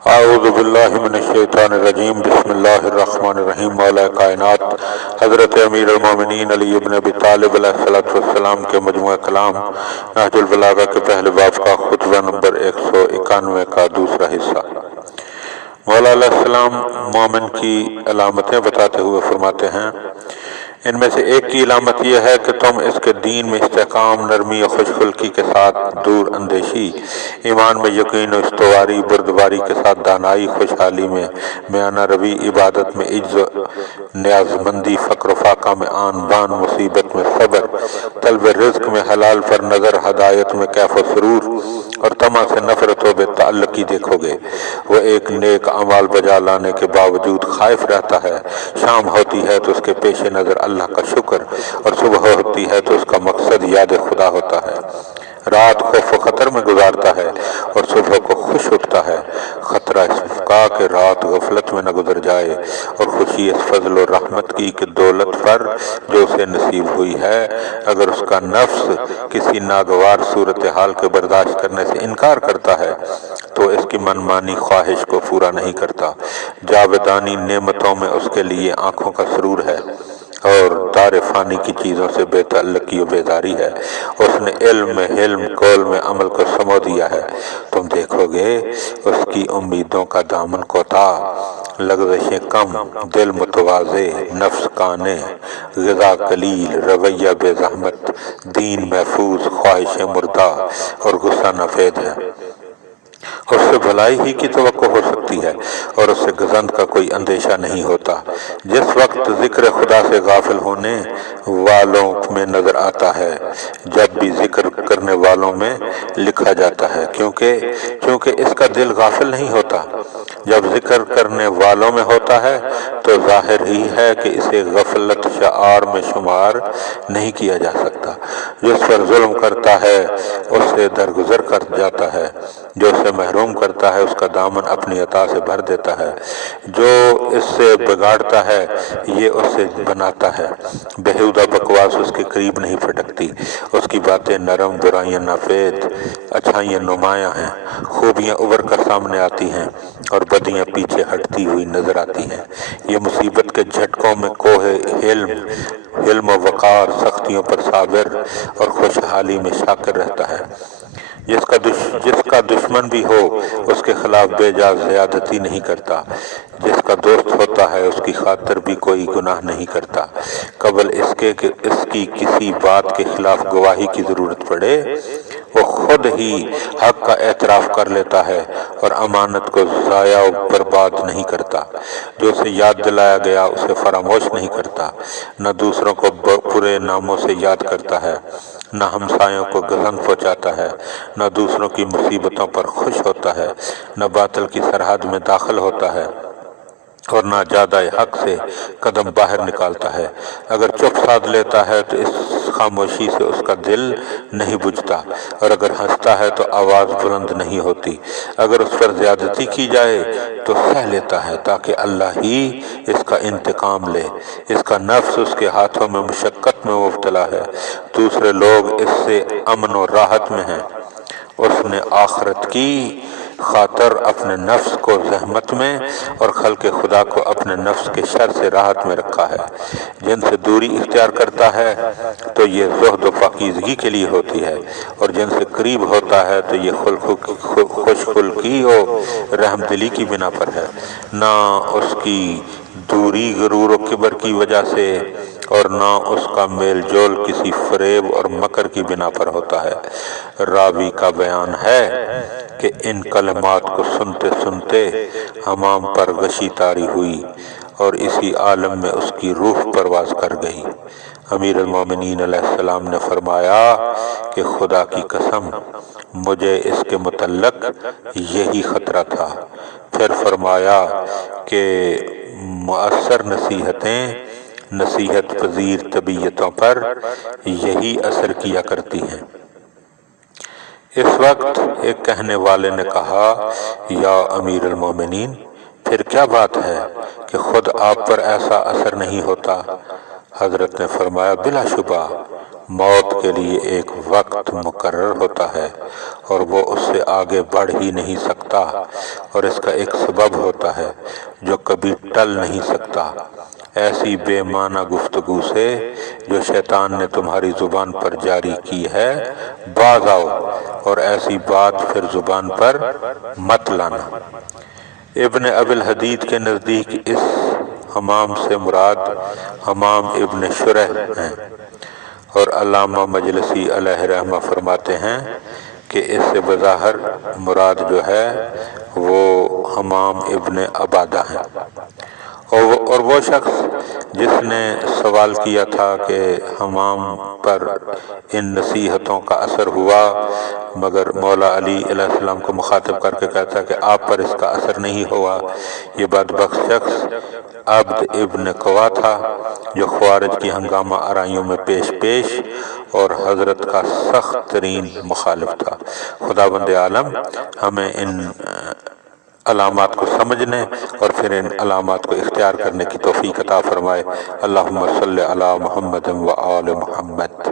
اعوذ باللہ من الشیطان الرجیم بسم اللہ الرحمن الرحیم مولا کائنات حضرت امیر المومنین علی ابن ابی طالب علیہ السلام کے مجموعہ کلام نہج البلاغہ کے پہلے باب کا خطبہ نمبر 191 کا دوسرا حصہ۔ مولا علیہ السلام مومن کی علامتیں بتاتے ہوئے فرماتے ہیں، ان میں سے ایک کی علامت یہ ہے کہ تم اس کے دین میں استحکام، نرمی و خوش خلقی کے ساتھ دور اندیشی، ایمان میں یقین و استواری، بردباری کے ساتھ دانائی، خوشحالی میں میانہ روی، عبادت میں عجز و نیاز مندی، فقر و فاقہ میں آن بان، مصیبت میں صبر، طلب رزق میں حلال پر نظر، ہدایت میں کیف و سرور اور طمع سے نفرت و بے تعلقی دیکھو گے۔ وہ ایک نیک اعمال بجا لانے کے باوجود خائف رہتا ہے، شام ہوتی ہے تو اس کے پیش نظر اللہ کا شکر، اور صبح ہوتی ہے تو اس کا مقصد یاد خدا ہوتا ہے۔ رات خوف و خطر میں گزارتا ہے اور صبح کو خوش اٹھتا ہے۔ خطرہ اس کا کہ رات غفلت میں نہ گزر جائے، اور خوشی اس فضل و رحمت کی کہ دولت پر جو اسے نصیب ہوئی ہے، اگر اس کا نفس کسی ناگوار صورتحال کے برداشت کرنے سے انکار کرتا ہے تو اس کی منمانی خواہش کو پورا نہیں کرتا۔ جاودانی نعمتوں میں اس کے لیے آنکھوں کا سرور ہے، اور دار فانی کی چیزوں سے بے تعلقی و بیداری ہے۔ اس نے علم میں حلم، قول میں عمل کو سمو دیا ہے۔ تم دیکھو گے اس کی امیدوں کا دامن کوتا، لغزشیں کم، دل متواضع، نفس کانے، غذا قلیل، رویہ بے زحمت، دین محفوظ، خواہشیں مردہ اور غصہ نافید ہے۔ اس سے بھلائی ہی کی توقع ہو سکتی ہے، اور اس سے گزند کا کوئی اندیشہ نہیں ہوتا۔ جس وقت ذکر خدا سے غافل ہونے والوں میں نظر آتا ہے، جب بھی ذکر کرنے والوں میں لکھا جاتا ہے، کیونکہ اس کا دل غافل نہیں ہوتا۔ جب ذکر کرنے والوں میں ہوتا ہے تو ظاہر ہی ہے کہ اسے غفلت شعار میں شمار نہیں کیا جا سکتا۔ جو اس پر ظلم کرتا ہے اس سے درگزر کر جاتا ہے، جو اسے محروم کرتا ہے اس کا دامن اپنی عطا سے بھر دیتا ہے، جو اس سے بگاڑتا ہے یہ اس سے بناتا ہے۔ بےہودہ بکواس اس کے قریب نہیں پھٹکتی، اس کی باتیں نرم، برائیاں نافید، اچھائیاں نمایاں ہیں، خوبیاں ابھر کر سامنے آتی ہیں اور بدیاں پیچھے ہٹتی ہوئی نظر آتی ہیں۔ یہ مصیبت کے جھٹکوں میں کوہ حلم و وقار، سختیوں پر صابر اور خوشحالی میں شاکر رہتا ہے۔ جس کا دشمن بھی ہو اس کے خلاف بے جا زیادتی نہیں کرتا، جس کا دوست ہوتا ہے اس کی خاطر بھی کوئی گناہ نہیں کرتا۔ قبل اس کے کہ اس کی کسی بات کے خلاف گواہی کی ضرورت پڑے، وہ خود ہی حق کا اعتراف کر لیتا ہے اور امانت کو ضائع و برباد نہیں کرتا۔ جو اسے یاد دلایا گیا اسے فراموش نہیں کرتا، نہ دوسروں کو برے ناموں سے یاد کرتا ہے، نہ ہمسایوں کو گزند پہنچاتا ہے، نہ دوسروں کی مصیبتوں پر خوش ہوتا ہے، نہ باطل کی سرحد میں داخل ہوتا ہے، اور نہ زیادہ حق سے قدم باہر نکالتا ہے۔ اگر چپ سادھ لیتا ہے تو اس خاموشی سے اس کا دل نہیں بجھتا، اور اگر ہنستا ہے تو آواز بلند نہیں ہوتی۔ اگر اس پر زیادتی کی جائے تو سہ لیتا ہے تاکہ اللہ ہی اس کا انتقام لے۔ اس کا نفس اس کے ہاتھوں میں مشقت میں مبتلا ہے، دوسرے لوگ اس سے امن و راحت میں ہیں۔ اس نے آخرت کی خاطر اپنے نفس کو زحمت میں اور خلق خدا کو اپنے نفس کے شر سے راحت میں رکھا ہے۔ جن سے دوری اختیار کرتا ہے تو یہ زہد و پاکیزگی کے لیے ہوتی ہے، اور جن سے قریب ہوتا ہے تو یہ خوش خلقی و رحم دلی کی بنا پر ہے۔ نہ اس کی دوری غرور و کبر کی وجہ سے، اور نہ اس کا میل جول کسی فریب اور مکر کی بنا پر ہوتا ہے۔ راوی کا بیان ہے کہ ان کلمات کو سنتے سنتے حمام پر غشی طاری ہوئی، اور اسی عالم میں اس کی روح پرواز کر گئی۔ امیر المومنین علیہ السلام نے فرمایا کہ خدا کی قسم مجھے اس کے متعلق یہی خطرہ تھا۔ پھر فرمایا کہ مؤثر نصیحت پذیر طبیعتوں پر یہی اثر کیا کرتی ہیں۔ اس وقت ایک کہنے والے نے کہا، یا امیر المومنین، پھر کیا بات ہے کہ خود آپ پر ایسا اثر نہیں ہوتا؟ حضرت نے فرمایا، بلا شبہ موت کے لیے ایک وقت مقرر ہوتا ہے اور وہ اس سے آگے بڑھ ہی نہیں سکتا، اور اس کا ایک سبب ہوتا ہے جو کبھی ٹل نہیں سکتا۔ ایسی بے معنی گفتگو سے جو شیطان نے تمہاری زبان پر جاری کی ہے باز آؤ، اور ایسی بات پھر زبان پر مت لانا۔ ابن ابی الحدید کے نزدیک اس حمام سے مراد حمام ابن شرح ہیں، اور علامہ مجلسی علیہ رحمہ فرماتے ہیں کہ اس سے بظاہر مراد جو ہے وہ حمام ابن عبادہ ہیں، اور وہ شخص جس نے سوال کیا تھا کہ حمام پر ان نصیحتوں کا اثر ہوا، مگر مولا علی علیہ السلام کو مخاطب کر کے کہتا کہ آپ پر اس کا اثر نہیں ہوا۔ یہ بدبخت شخص عبد ابن قوا تھا جو خوارج کی ہنگامہ آرائیوں میں پیش اور حضرت کا سخت ترین مخالف تھا۔ خداوند عالم ہمیں ان علامات کو سمجھنے اور پھر ان علامات کو اختیار کرنے کی توفیق عطا فرمائے۔ اللہم صلی علی محمد و آل محمد۔